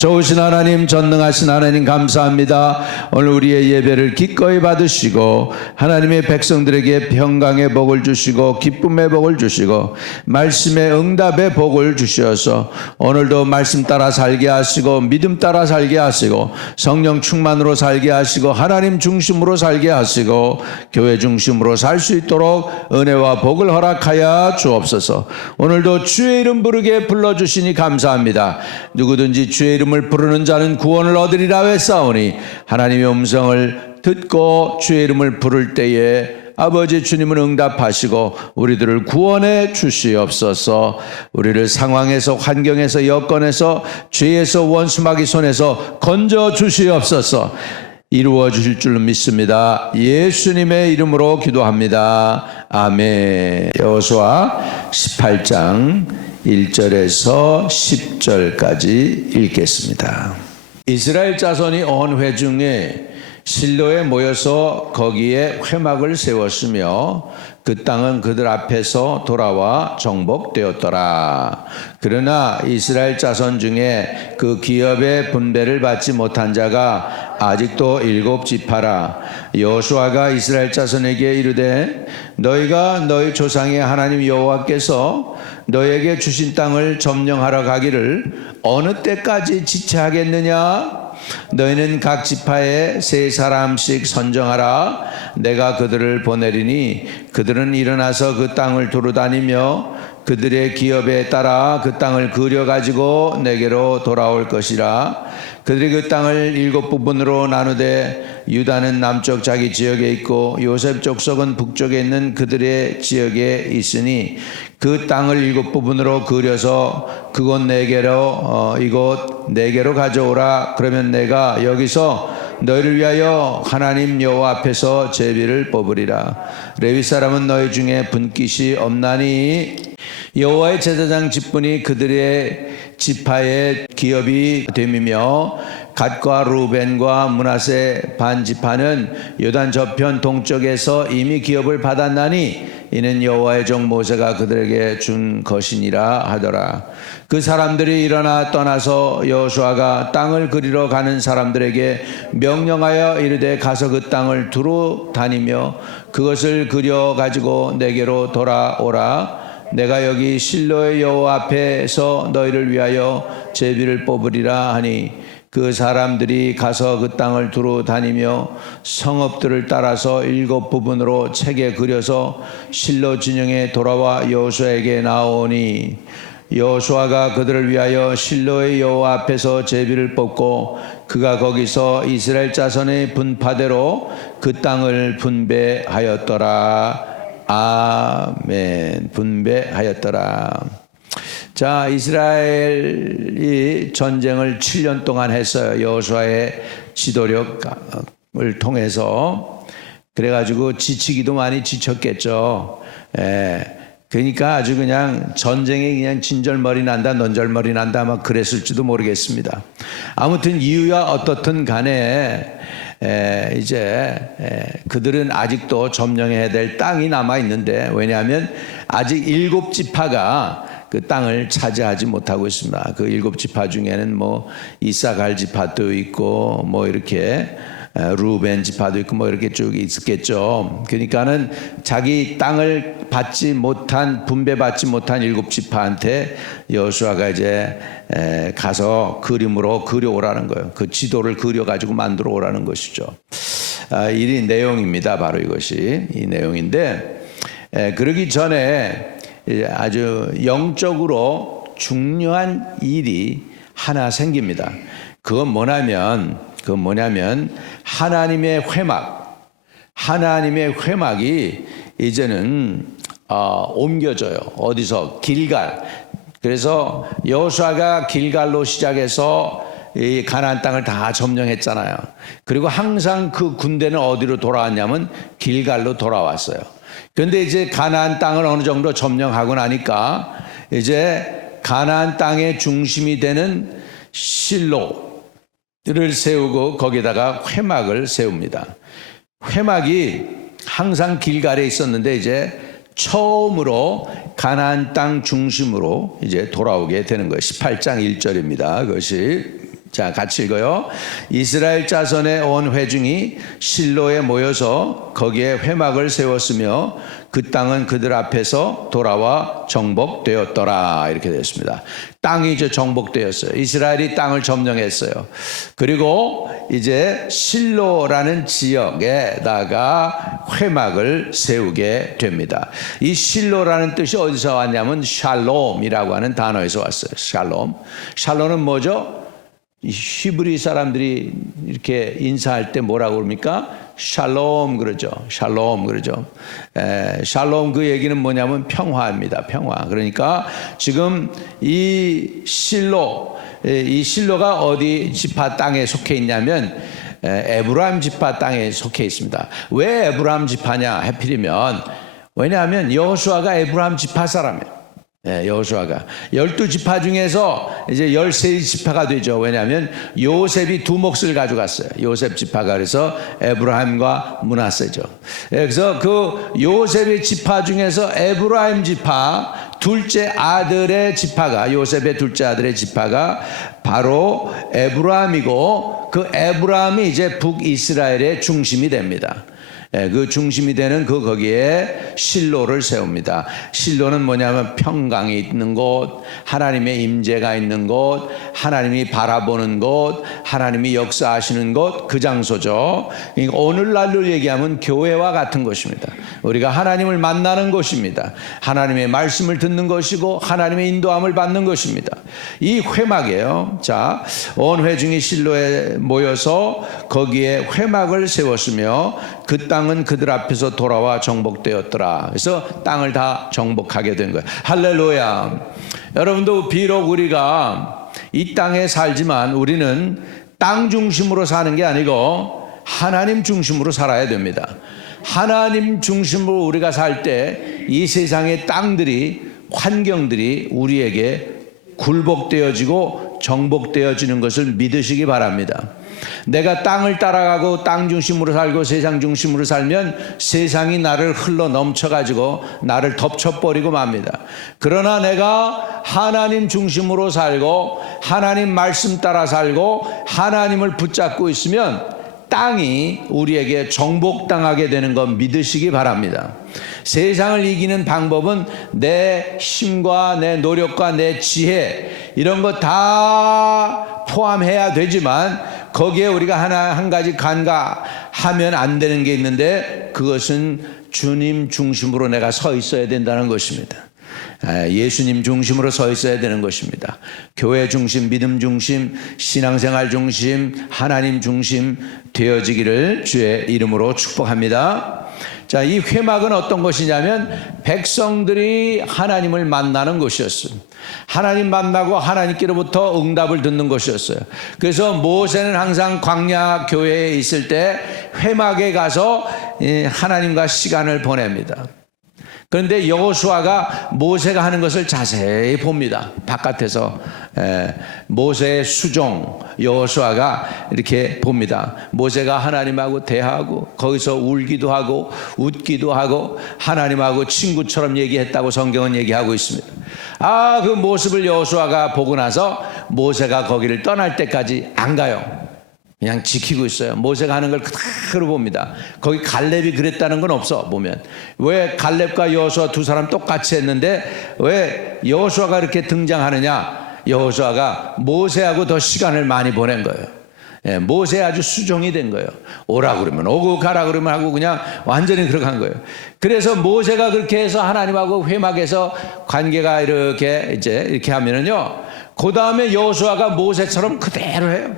좋으신 하나님, 전능하신 하나님 감사합니다. 오늘 우리의 예배를 기꺼이 받으시고 하나님의 백성들에게 평강의 복을 주시고 기쁨의 복을 주시고 말씀의 응답의 복을 주셔서 오늘도 말씀 따라 살게 하시고 믿음 따라 살게 하시고 성령 충만으로 살게 하시고 하나님 중심으로 살게 하시고 교회 중심으로 살 수 있도록 은혜와 복을 허락하여 주옵소서. 오늘도 주의 이름 부르게 불러주시니 감사합니다. 누구든지 주의 이름을 부르는 자는 구원을 얻으리라 했사오니 하나님의 음성을 듣고 주의 이름을 부를 때에 아버지 주님은 응답하시고 우리들을 구원해 주시옵소서. 우리를 상황에서 환경에서 여건에서 죄에서 원수마귀 손에서 건져 주시옵소서. 이루어 주실 줄 믿습니다. 예수님의 이름으로 기도합니다. 아멘. 여호수아 18장 1절에서 10절까지 읽겠습니다. 이스라엘 자손이 온 회중에 실로에 모여서 거기에 회막을 세웠으며 그 땅은 그들 앞에서 돌아와 정복되었더라. 그러나 이스라엘 자손 중에 그 기업의 분배를 받지 못한 자가 아직도 7지파라. 여호수아가 이스라엘 자손에게 이르되 너희가 너희 조상의 하나님 여호와께서 너에게 주신 땅을 점령하러 가기를 어느 때까지 지체하겠느냐? 너희는 각 지파에 3사람씩 선정하라. 내가 그들을 보내리니 그들은 일어나서 그 땅을 두루 다니며 그들의 기업에 따라 그 땅을 그려가지고 내게로 돌아올 것이라. 그들이 그 땅을 7부분으로 나누되 유다는 남쪽 자기 지역에 있고 요셉 족속은 북쪽에 있는 그들의 지역에 있으니 그 땅을 7부분으로 그려서 그곳 이곳 내게로 가져오라. 그러면 내가 여기서 너희를 위하여 하나님 여호와 앞에서 제비를 뽑으리라. 레위 사람은 너희 중에 분깃이 없나니 여호와의 제사장 직분이 그들의 지파의 기업이 됨이며 갓과 루벤과 므낫세 반 지파는 요단 저편 동쪽에서 이미 기업을 받았나니 이는 여호와의 종 모세가 그들에게 준 것이니라 하더라. 그 사람들이 일어나 떠나서 여호수아가 땅을 그리러 가는 사람들에게 명령하여 이르되 가서 그 땅을 두루 다니며 그것을 그려 가지고 내게로 돌아오라. 내가 여기 실로의 여호와 앞에서 너희를 위하여 제비를 뽑으리라 하니 그 사람들이 가서 그 땅을 두루 다니며 성읍들을 따라서 7부분으로 책에 그려서 실로 진영에 돌아와 여호수아에게 나오니 여호수아가 그들을 위하여 실로의 여호와 앞에서 제비를 뽑고 그가 거기서 이스라엘 자손의 분파대로 그 땅을 분배하였더라. 아멘. 분배하였더라. 자, 이스라엘이 전쟁을 7년 동안 했어요. 여호수아의 지도력을 통해서. 그래가지고 지치기도 많이 지쳤겠죠. 그러니까 아주 그냥 전쟁에 그냥 진절머리 난다, 논절머리 난다, 막 그랬을지도 모르겠습니다. 아무튼 이유야 어떻든 간에 그들은 아직도 점령해야 될 땅이 남아 있는데, 왜냐하면 아직 7지파가 그 땅을 차지하지 못하고 있습니다. 그 7지파 중에는 뭐 이사갈 지파도 있고 뭐 이렇게 루벤 지파도 있고 뭐 이렇게 쭉 있겠죠. 그러니까는 자기 땅을 받지 못한, 분배받지 못한 7지파한테 여호수아가 이제 가서 그림으로 그려오라는 거예요. 그 지도를 그려가지고 만들어 오라는 것이죠. 이 내용입니다. 바로 이것이 이 내용인데, 그러기 전에 아주 영적으로 중요한 일이 하나 생깁니다. 그건 뭐냐면 하나님의 회막이 이제는 옮겨져요. 어디서? 길갈. 그래서 여호수아가 길갈로 시작해서 이 가나안 땅을 다 점령했잖아요. 그리고 항상 그 군대는 어디로 돌아왔냐면 길갈로 돌아왔어요. 그런데 이제 가나안 땅을 어느 정도 점령하고 나니까 이제 가나안 땅의 중심이 되는 실로를 세우고 거기다가 회막을 세웁니다. 회막이 항상 길갈에 있었는데 이제 처음으로 가나안 땅 중심으로 이제 돌아오게 되는 거예요. 18장 1절입니다. 그것이 자, 같이 읽어요. 이스라엘 자손의 온 회중이 실로에 모여서 거기에 회막을 세웠으며 그 땅은 그들 앞에서 돌아와 정복되었더라. 이렇게 되었습니다. 땅이 이제 정복되었어요. 이스라엘이 땅을 점령했어요. 그리고 이제 실로라는 지역에다가 회막을 세우게 됩니다. 이 실로라는 뜻이 어디서 왔냐면 샬롬이라고 하는 단어에서 왔어요. 샬롬. 샬롬은 뭐죠? 히브리 사람들이 이렇게 인사할 때 뭐라고 그럽니까? 샬롬 그러죠. 샬롬 그러죠. 샬롬 그 얘기는 뭐냐면 평화입니다. 평화. 그러니까 지금 이 실로가 어디 지파 땅에 속해 있냐면 에브라임 지파 땅에 속해 있습니다. 왜 에브라임 지파냐 하필이면 왜냐하면 여호수아가 에브라임 지파 사람이에요. 여호수아가 12지파 중에서 이제 13지파가 되죠. 왜냐하면 요셉이 두 몫을 가져갔어요. 요셉 지파가 그래서 에브라임과 므낫세죠. 그래서 그 요셉의 지파 중에서 에브라임 지파 둘째 아들의 지파가 요셉의 둘째 아들의 지파가 바로 에브라임이고 그 에브라임이 이제 북이스라엘의 중심이 됩니다. 그 중심이 되는 거기에 실로를 세웁니다. 실로는 뭐냐면 평강이 있는 곳, 하나님의 임재가 있는 곳, 하나님이 바라보는 곳, 하나님이 역사하시는 곳, 그 장소죠. 그러니까 오늘날로 얘기하면 교회와 같은 곳입니다. 우리가 하나님을 만나는 곳입니다. 하나님의 말씀을 듣는 것이고 하나님의 인도함을 받는 것입니다. 이 회막이에요. 자, 온 회중이 실로에 모여서 거기에 회막을 세웠으며 그 땅은 그들 앞에서 돌아와 정복되었더라. 그래서 땅을 다 정복하게 된 거예요. 할렐루야. 여러분도 비록 우리가 이 땅에 살지만 우리는 땅 중심으로 사는 게 아니고 하나님 중심으로 살아야 됩니다. 하나님 중심으로 우리가 살 때 이 세상의 땅들이 환경들이 우리에게 굴복되어지고 정복되어지는 것을 믿으시기 바랍니다. 내가 땅을 따라가고 땅 중심으로 살고 세상 중심으로 살면 세상이 나를 흘러 넘쳐가지고 나를 덮쳐버리고 맙니다. 그러나 내가 하나님 중심으로 살고 하나님 말씀 따라 살고 하나님을 붙잡고 있으면 땅이 우리에게 정복당하게 되는 것 믿으시기 바랍니다. 세상을 이기는 방법은 내 힘과 내 노력과 내 지혜 이런 거 다 포함해야 되지만 거기에 우리가 한 가지 간과하면 안 되는 게 있는데 그것은 주님 중심으로 내가 서 있어야 된다는 것입니다. 예수님 중심으로 서 있어야 되는 것입니다. 교회 중심, 믿음 중심, 신앙생활 중심, 하나님 중심 되어지기를 주의 이름으로 축복합니다. 자, 이 회막은 어떤 것이냐면 백성들이 하나님을 만나는 곳이었어요. 하나님 만나고 하나님께로부터 응답을 듣는 것이었어요. 그래서 모세는 항상 광야 교회에 있을 때 회막에 가서 하나님과 시간을 보냅니다. 그런데 여호수아가 모세가 하는 것을 자세히 봅니다. 바깥에서 모세의 수종 여호수아가 이렇게 봅니다. 모세가 하나님하고 대하고 거기서 울기도 하고 웃기도 하고 하나님하고 친구처럼 얘기했다고 성경은 얘기하고 있습니다. 그 모습을 여호수아가 보고 나서 모세가 거기를 떠날 때까지 안 가요. 그냥 지키고 있어요. 모세가 하는 걸 그대로 봅니다. 거기 갈렙이 그랬다는 건 없어 보면. 왜 갈렙과 여호수아 두 사람 똑같이 했는데 왜 여호수아가 이렇게 등장하느냐? 여호수아가 모세하고 더 시간을 많이 보낸 거예요. 모세 아주 수종이 된 거예요. 오라 그러면 오고 가라 그러면 하고 그냥 완전히 그렇게 한 거예요. 그래서 모세가 그렇게 해서 하나님하고 회막에서 관계가 이렇게 하면은요. 그 다음에 여호수아가 모세처럼 그대로 해요.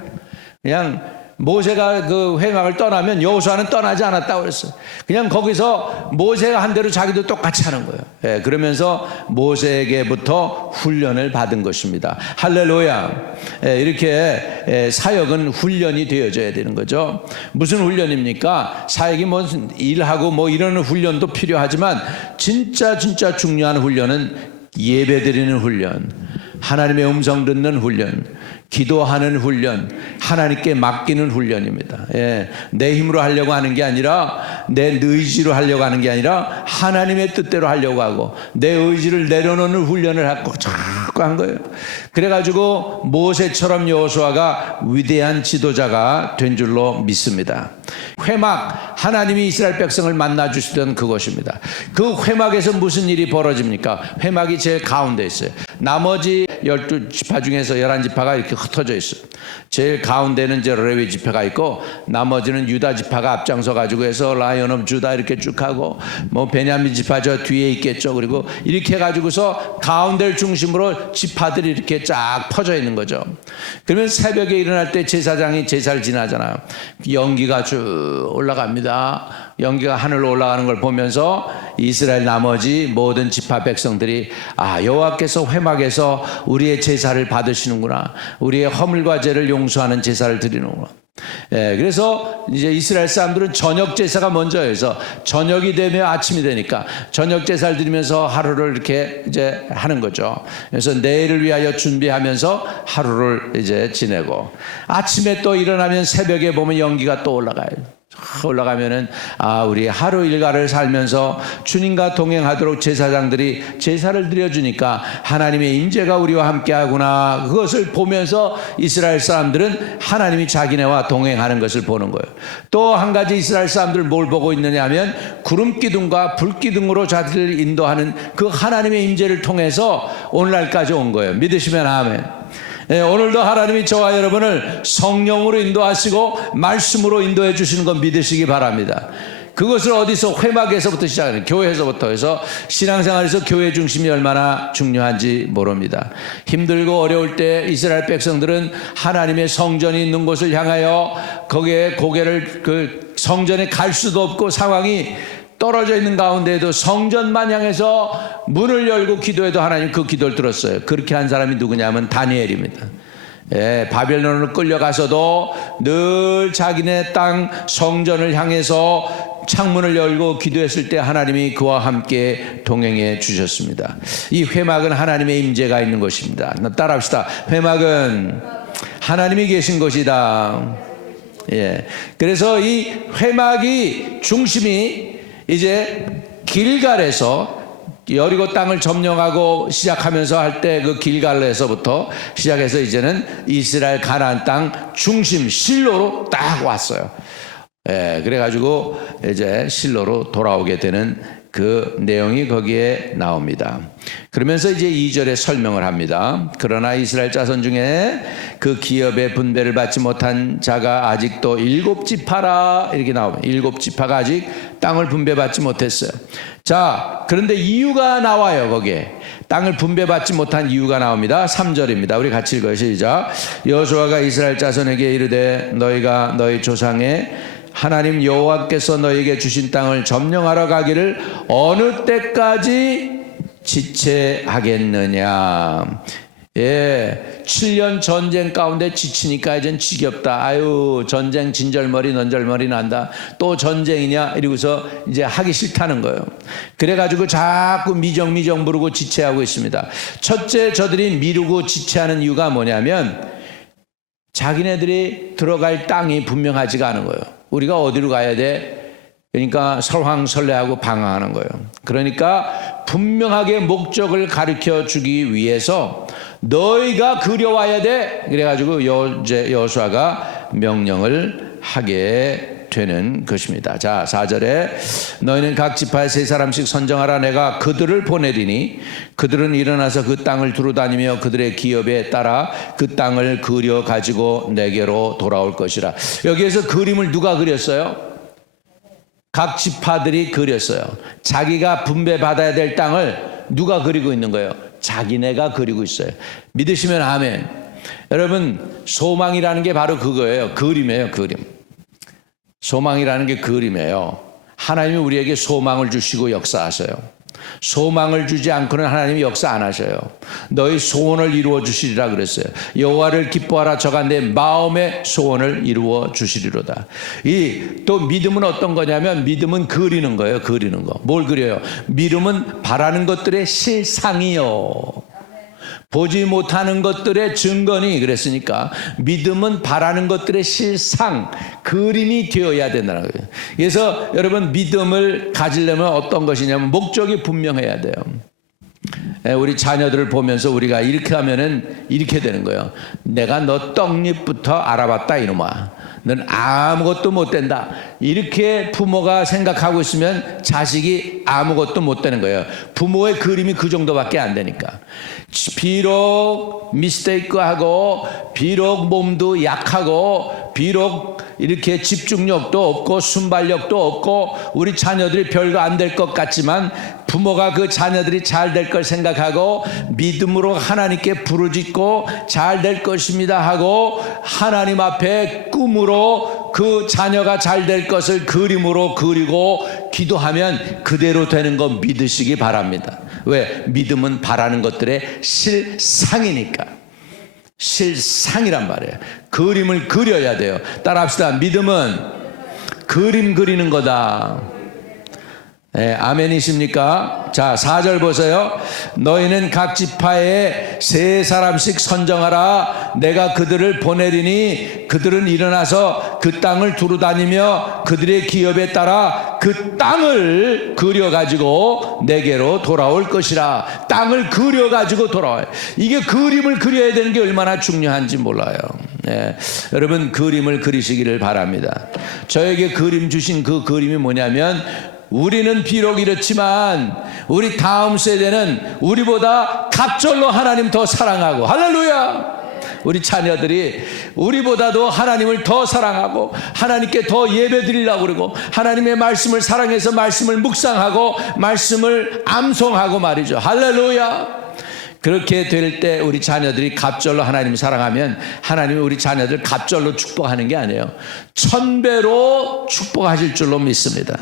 그냥 모세가 그 회막을 떠나면 여호수아는 떠나지 않았다고 그랬어요. 그냥 거기서 모세가 한 대로 자기도 똑같이 하는 거예요. 예, 그러면서 모세에게부터 훈련을 받은 것입니다. 할렐루야. 예, 이렇게 사역은 훈련이 되어져야 되는 거죠. 무슨 훈련입니까? 사역이 뭐 일하고 뭐 이런 훈련도 필요하지만 진짜 중요한 훈련은 예배드리는 훈련, 하나님의 음성 듣는 훈련, 기도하는 훈련, 하나님께 맡기는 훈련입니다. 예, 내 힘으로 하려고 하는 게 아니라, 내 의지로 하려고 하는 게 아니라 하나님의 뜻대로 하려고 하고 내 의지를 내려놓는 훈련을 하고 자꾸 한 거예요. 그래가지고 모세처럼 여호수아가 위대한 지도자가 된 줄로 믿습니다. 회막, 하나님이 이스라엘 백성을 만나 주시던 그것입니다. 그 회막에서 무슨 일이 벌어집니까? 회막이 제일 가운데 있어요. 나머지 12지파 중에서 11지파가 이렇게 흩어져 있어요. 제일 가운데는 이제 레위 지파가 있고 나머지는 유다 지파가 앞장서 가지고 해서 라이언 오브 주다 이렇게 쭉 하고 뭐 베냐민 지파 저 뒤에 있겠죠. 그리고 이렇게 해 가지고서 가운데를 중심으로 지파들이 이렇게 쫙 퍼져 있는 거죠. 그러면 새벽에 일어날 때 제사장이 제사를 지나잖아요. 연기가 쭉 올라갑니다. 연기가 하늘로 올라가는 걸 보면서 이스라엘 나머지 모든 지파 백성들이 여호와께서 회막에서 우리의 제사를 받으시는구나, 우리의 허물과 죄를 용서하는 제사를 드리는구나. 예, 그래서 이제 이스라엘 사람들은 저녁 제사가 먼저여서 저녁이 되면 아침이 되니까 저녁 제사를 드리면서 하루를 이렇게 이제 하는 거죠. 그래서 내일을 위하여 준비하면서 하루를 이제 지내고 아침에 또 일어나면 새벽에 보면 연기가 또 올라가요. 올라가면은 우리 하루 일과를 살면서 주님과 동행하도록 제사장들이 제사를 드려주니까 하나님의 임재가 우리와 함께하구나, 그것을 보면서 이스라엘 사람들은 하나님이 자기네와 동행하는 것을 보는 거예요. 또 한 가지 이스라엘 사람들 뭘 보고 있느냐 하면 구름기둥과 불기둥으로 자기를 인도하는 그 하나님의 임재를 통해서 오늘날까지 온 거예요. 믿으시면 아멘. 네, 오늘도 하나님이 저와 여러분을 성령으로 인도하시고 말씀으로 인도해 주시는 건 믿으시기 바랍니다. 그것을 어디서 회막에서부터 시작하는, 교회에서부터 해서 신앙생활에서 교회 중심이 얼마나 중요한지 모릅니다. 힘들고 어려울 때 이스라엘 백성들은 하나님의 성전이 있는 곳을 향하여 거기에 고개를 그 성전에 갈 수도 없고 상황이 떨어져 있는 가운데에도 성전만 향해서 문을 열고 기도해도 하나님 그 기도를 들었어요. 그렇게 한 사람이 누구냐면 다니엘입니다. 예, 바벨론으로 끌려가서도 늘 자기네 땅 성전을 향해서 창문을 열고 기도했을 때 하나님이 그와 함께 동행해 주셨습니다. 이 회막은 하나님의 임재가 있는 것입니다. 따라합시다. 회막은 하나님이 계신 것이다. 예, 그래서 이 회막이 중심이 이제 길갈에서 여리고 땅을 점령하고 시작하면서 할 때 그 길갈에서부터 시작해서 이제는 이스라엘 가나안 땅 중심 실로로 딱 왔어요. 예, 그래가지고 이제 실로로 돌아오게 되는 그 내용이 거기에 나옵니다. 그러면서 이제 2절에 설명을 합니다. 그러나 이스라엘 자손 중에 그 기업의 분배를 받지 못한 자가 아직도 7지파라 이렇게 나옵니다. 7지파가 아직 땅을 분배받지 못했어요. 자, 그런데 이유가 나와요. 거기에 땅을 분배받지 못한 이유가 나옵니다. 3절입니다. 우리 같이 읽어요. 시작. 여호수아가 이스라엘 자손에게 이르되 너희가 너희 조상의 하나님 여호와께서 너희에게 주신 땅을 점령하러 가기를 어느 때까지 지체하겠느냐. 예, 7년 전쟁 가운데 지치니까 이젠 지겹다. 아유, 전쟁 진절머리 넌절머리 난다. 또 전쟁이냐 이러고서 이제 하기 싫다는 거예요. 그래가지고 자꾸 미정 부르고 지체하고 있습니다. 첫째, 저들이 미루고 지체하는 이유가 뭐냐면 자기네들이 들어갈 땅이 분명하지가 않은 거예요. 우리가 어디로 가야 돼? 그러니까 설황설래하고 방황하는 거예요. 그러니까 분명하게 목적을 가르쳐 주기 위해서 너희가 그려와야 돼. 그래가지고 여호수아가 명령을 하게 되는 것입니다. 자, 4절에 너희는 각 지파에 3사람씩 선정하라. 내가 그들을 보내리니 그들은 일어나서 그 땅을 두루다니며 그들의 기업에 따라 그 땅을 그려 가지고 내게로 돌아올 것이라. 여기에서 그림을 누가 그렸어요? 각 지파들이 그렸어요. 자기가 분배받아야 될 땅을 누가 그리고 있는 거예요? 자기네가 그리고 있어요. 믿으시면 아멘. 여러분, 소망이라는 게 바로 그거예요. 그림이에요, 그림. 소망이라는 게 그림이에요. 하나님이 우리에게 소망을 주시고 역사하셔요. 소망을 주지 않고는 하나님이 역사 안 하셔요. 너희 소원을 이루어 주시리라 그랬어요. 여호와를 기뻐하라 저가 내 마음의 소원을 이루어 주시리로다. 또 믿음은 어떤 거냐면, 믿음은 그리는 거예요. 그리는 거. 뭘 그려요? 믿음은 바라는 것들의 실상이요, 보지 못하는 것들의 증거니. 그랬으니까 믿음은 바라는 것들의 실상, 그림이 되어야 된다는 거예요. 그래서 여러분, 믿음을 가지려면 어떤 것이냐면 목적이 분명해야 돼요. 우리 자녀들을 보면서 우리가 이렇게 하면은 이렇게 되는 거예요. 내가 너 떡잎부터 알아봤다 이놈아. 넌 아무것도 못 된다. 이렇게 부모가 생각하고 있으면 자식이 아무것도 못 되는 거예요. 부모의 그림이 그 정도밖에 안 되니까. 비록 미스테이크하고, 비록 몸도 약하고, 비록 이렇게 집중력도 없고 순발력도 없고 우리 자녀들이 별거 안 될 것 같지만, 부모가 그 자녀들이 잘 될 걸 생각하고 믿음으로 하나님께 부르짖고 잘 될 것입니다 하고 하나님 앞에 꿈으로 그 자녀가 잘 될 것을 그림으로 그리고 기도하면 그대로 되는 거 믿으시기 바랍니다. 왜? 믿음은 바라는 것들의 실상이니까. 실상이란 말이에요. 그림을 그려야 돼요. 따라합시다. 믿음은 그림 그리는 거다. 네, 아멘이십니까? 자, 4절 보세요. 너희는 각 지파에 3사람씩 선정하라. 내가 그들을 보내리니 그들은 일어나서 그 땅을 두루다니며 그들의 기업에 따라 그 땅을 그려가지고 내게로 돌아올 것이라. 땅을 그려가지고 돌아와요. 이게 그림을 그려야 되는 게 얼마나 중요한지 몰라요. 네, 여러분, 그림을 그리시기를 바랍니다. 저에게 그림 주신 그 그림이 뭐냐면, 우리는 비록 이렇지만 우리 다음 세대는 우리보다 갑절로 하나님 더 사랑하고, 할렐루야! 우리 자녀들이 우리보다도 하나님을 더 사랑하고 하나님께 더 예배 드리려고 그러고 하나님의 말씀을 사랑해서 말씀을 묵상하고 말씀을 암송하고 말이죠. 할렐루야! 그렇게 될 때 우리 자녀들이 갑절로 하나님을 사랑하면 하나님이 우리 자녀들 갑절로 축복하는 게 아니에요. 1000배로 축복하실 줄로 믿습니다.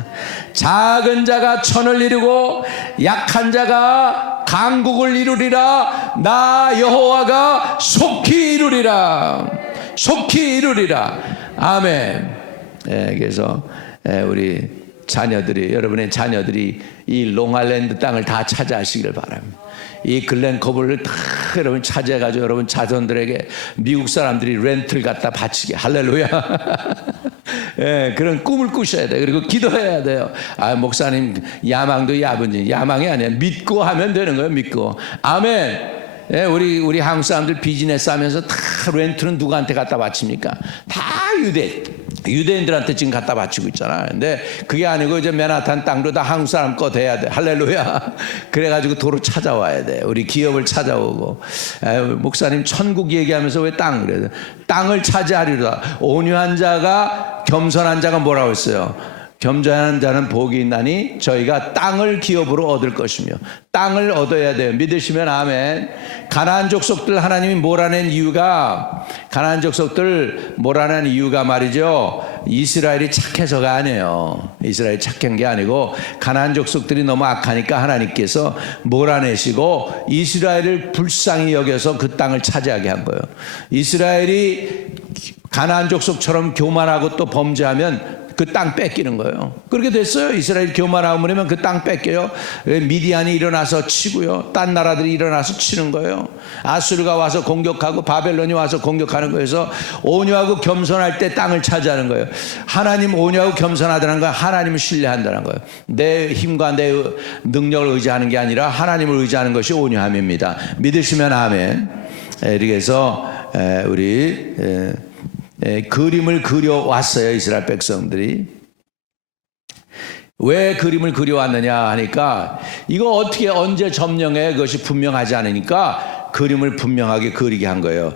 작은 자가 천을 이루고 약한 자가 강국을 이루리라. 나 여호와가 속히 이루리라. 속히 이루리라. 아멘. 그래서 우리 자녀들이, 여러분의 자녀들이 이 롱아일랜드 땅을 다 차지하시기를 바랍니다. 이 글렌코버를 다 여러분 차지해가지고 여러분 자손들에게 미국 사람들이 렌트를 갖다 바치게. 할렐루야. 그런 꿈을 꾸셔야 돼요. 그리고 기도해야 돼요. 목사님 야망도 야분지. 야망이 아니야. 믿고 하면 되는 거예요. 믿고. 아멘. 우리 한국 사람들 비즈니스 하면서 다 렌트는 누구한테 갖다 바칩니까? 다 유대인들한테 지금 갖다 바치고 있잖아. 근데 그게 아니고 이제 맨하탄 땅도 다 한국 사람 거 돼야 돼. 할렐루야. 그래가지고 도로 찾아와야 돼. 우리 기업을 찾아오고. 목사님 천국 얘기하면서 왜 땅 그래요? 땅을 차지하리로다. 온유한 자가, 겸손한 자가 뭐라고 했어요? 겸손한 자는 복이 있나니 저희가 땅을 기업으로 얻을 것이며. 땅을 얻어야 돼요. 믿으시면 아멘. 가나안 족속들 하나님이 몰아낸 이유가, 가나안 족속들 몰아낸 이유가 말이죠, 이스라엘이 착해서가 아니에요. 이스라엘이 착한 게 아니고 가나안 족속들이 너무 악하니까 하나님께서 몰아내시고 이스라엘을 불쌍히 여겨서 그 땅을 차지하게 한 거예요. 이스라엘이 가나안 족속처럼 교만하고 또 범죄하면 그 땅 뺏기는 거예요. 그렇게 됐어요. 이스라엘 교만하고 그러면 그 땅 뺏겨요. 미디안이 일어나서 치고요. 딴 나라들이 일어나서 치는 거예요. 아수르가 와서 공격하고 바벨론이 와서 공격하는 거여서 온유하고 겸손할 때 땅을 차지하는 거예요. 하나님 온유하고 겸손하다는 건 하나님을 신뢰한다는 거예요. 내 힘과 내 능력을 의지하는 게 아니라 하나님을 의지하는 것이 온유함입니다. 믿으시면 아멘. 이렇게 해서 우리 그림을 그려왔어요. 이스라엘 백성들이. 왜 그림을 그려왔느냐 하니까, 이거 어떻게 언제 점령해, 그것이 분명하지 않으니까 그림을 분명하게 그리게 한 거예요.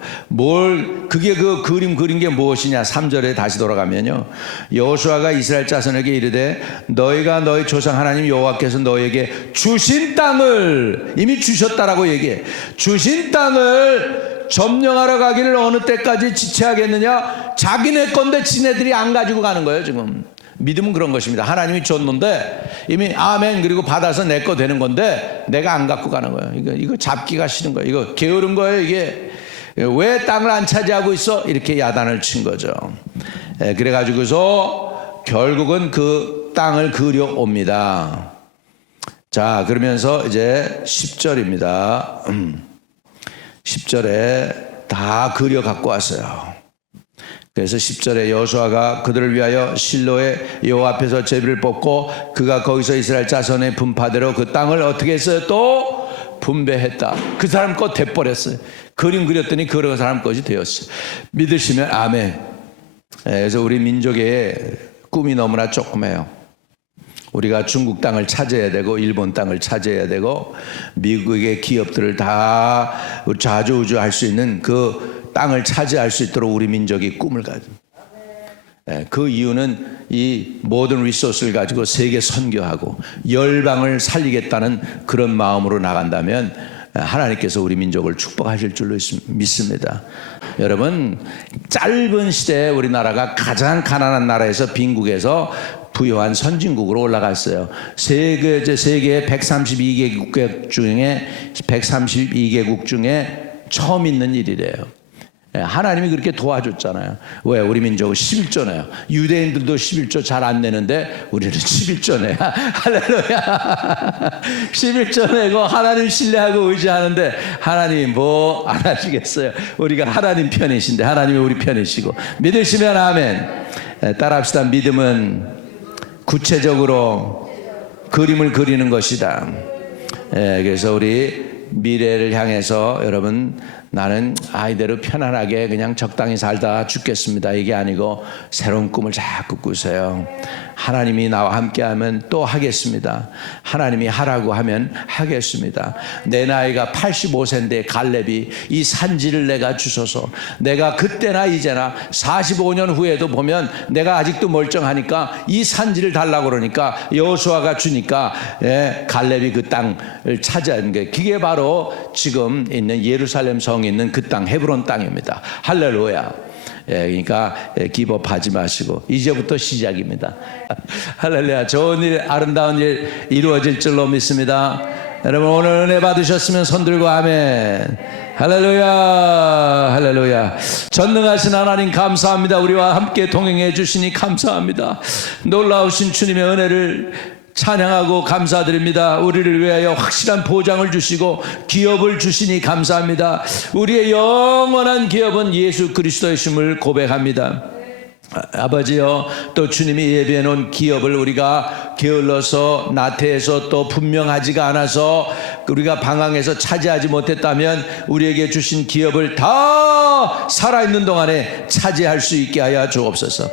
그게 그 그림 그린 게 무엇이냐. 3절에 다시 돌아가면요, 여호수아가 이스라엘 자손에게 이르되 너희가 너희 조상 하나님 여호와께서 너희에게 주신 땅을, 이미 주셨다라고 얘기해, 주신 땅을 점령하러 가기를 어느 때까지 지체하겠느냐? 자기네 건데 지네들이 안 가지고 가는 거예요 지금. 믿음은 그런 것입니다. 하나님이 줬는데 이미 아멘 그리고 받아서 내 거 되는 건데 내가 안 갖고 가는 거예요. 이거 잡기가 싫은 거예요. 이거 게으른 거예요. 이게 왜 땅을 안 차지하고 있어? 이렇게 야단을 친 거죠. 그래가지고서 결국은 그 땅을 그려옵니다. 자, 그러면서 이제 10절입니다. 10절에 다 그려 갖고 왔어요. 그래서 10절에 여호수아가 그들을 위하여 실로의 여호와 앞에서 제비를 뽑고 그가 거기서 이스라엘 자손의 분파대로 그 땅을 어떻게 했어요? 또 분배했다. 그 사람 것 돼버렸어요. 그림 그렸더니 그 사람 것이 되었어요. 믿으시면 아멘. 그래서 우리 민족의 꿈이 너무나 조그매요. 우리가 중국 땅을 차지해야 되고 일본 땅을 차지해야 되고 미국의 기업들을 다 좌지우지할 수 있는 그 땅을 차지할 수 있도록 우리 민족이 꿈을 가집니다. 그 이유는 이 모든 리소스를 가지고 세계 선교하고 열방을 살리겠다는 그런 마음으로 나간다면 하나님께서 우리 민족을 축복하실 줄로 믿습니다. 여러분, 짧은 시대에 우리나라가 가장 가난한 나라에서 빈국에서 부유한 선진국으로 올라갔어요. 세계 132개국 중에 132개국 중에 처음 있는 일이래요. 하나님이 그렇게 도와줬잖아요. 왜? 우리 민족은 11조네요. 유대인들도 11조 잘 안 내는데 우리는 11조 내야. 할렐루야. 11조 내고 하나님 신뢰하고 의지하는데 하나님이 뭐 안 하시겠어요. 우리가 하나님 편이신데 하나님이 우리 편이시고. 믿으시면 아멘. 따라합시다. 믿음은 구체적으로 그림을 그리는 것이다. 그래서 우리 미래를 향해서 여러분, 나는 아이대로 편안하게 그냥 적당히 살다 죽겠습니다, 이게 아니고 새로운 꿈을 자꾸 꾸세요. 하나님이 나와 함께하면 또 하겠습니다. 하나님이 하라고 하면 하겠습니다. 내 나이가 85세인데 갈렙이 이 산지를 내가 주소서. 내가 그때나 이제나 45년 후에도 보면 내가 아직도 멀쩡하니까 이 산지를 달라고 그러니까 여호수아가 주니까 갈렙이 그 땅을 차지하는 게, 그게 바로 지금 있는 예루살렘 성이 있는 그 땅, 헤브론 땅입니다. 할렐루야. 그러니까 기법하지 마시고 이제부터 시작입니다. 할렐루야. 좋은 일, 아름다운 일 이루어질 줄로 믿습니다. 여러분, 오늘 은혜 받으셨으면 손 들고 아멘. 할렐루야. 할렐루야. 전능하신 하나님 감사합니다. 우리와 함께 동행해 주시니 감사합니다. 놀라우신 주님의 은혜를 찬양하고 감사드립니다. 우리를 위하여 확실한 보장을 주시고 기업을 주시니 감사합니다. 우리의 영원한 기업은 예수 그리스도의 심을 고백합니다. 아버지여, 또 주님이 예비해 놓은 기업을 우리가 게을러서 나태해서 또 분명하지가 않아서 우리가 방황해서 차지하지 못했다면 우리에게 주신 기업을 다 살아있는 동안에 차지할 수 있게 하여 주옵소서.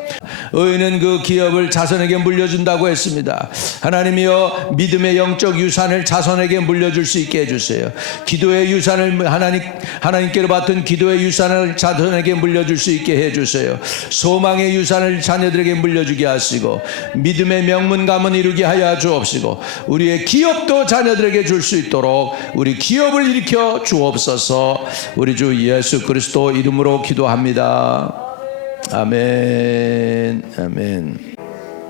의인은 그 기업을 자손에게 물려준다고 했습니다. 하나님이여, 믿음의 영적 유산을 자손에게 물려줄 수 있게 해주세요. 기도의 유산을 하나님께로 받은 기도의 유산을 자손에게 물려줄 수 있게 해주세요. 소망의 유산을 자녀들에게 물려주게 하시고 믿음의 명문가문 이루게 하여 주옵시고 우리의 기업도 자녀들에게 줄 수 있도록 우리 기업을 일으켜 주옵소서. 우리 주 예수 그리스도 이름으로 기도합니다. 아멘. 아멘.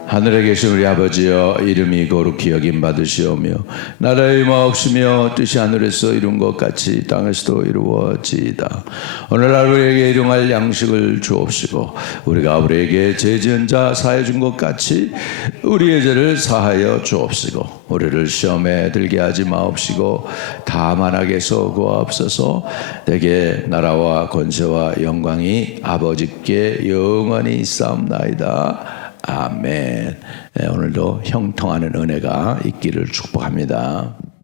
하늘에 계신 우리 아버지여, 이름이 거룩히 여김 받으시오며 나라의 마옵시며 뜻이 하늘에서 이룬 것 같이 땅에서도 이루어지이다. 오늘날 우리에게 일용할 양식을 주옵시고 우리가 우리에게 죄 지은 자 사하여 준 것 같이 우리의 죄를 사하여 주옵시고 우리를 시험에 들게 하지 마옵시고 다만 악에서 구하옵소서. 내게 나라와 권세와 영광이 아버지께 영원히 있사옵나이다. 아멘. 오늘도 형통하는 은혜가 있기를 축복합니다.